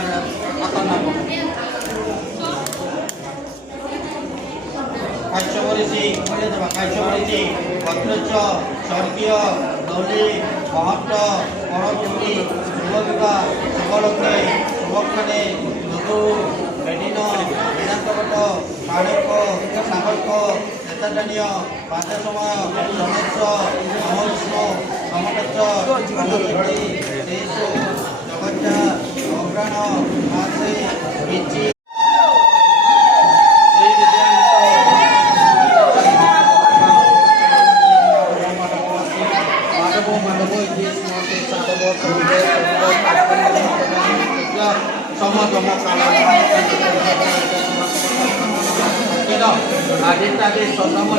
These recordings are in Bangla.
তোমার পাতা নাম কাশ্যপরিচি বলে দেবা কাশ্যপরিচি ভদ্রচ স্বর্গীয় দৌলি মহন্ত পরবর্তী শুভবিবাহ শুভলগ্নে শুভক্ষণে নদু বেদিন বেদান্তগত কারক সাগরক নেতাজনীয় পাঁচ সময় সমেশ মহোষ্ণ সমকচ্চ সমকৃতি শ্রীষু জগজ্জা অগ্রাণ মাসে বিচি আদিত্যাদি সদমন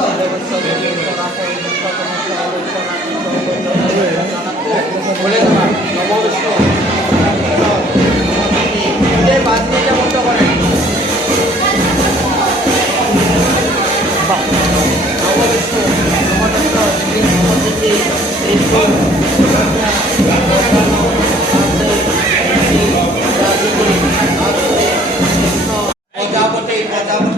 বলে দেবা নববিষ্ণু বাদ দিয়ে বন্ধ করেন নববিষ্ণু নবদত্ত শ্রী নবদ্বীপী প্রজাপতি প্রজাপতি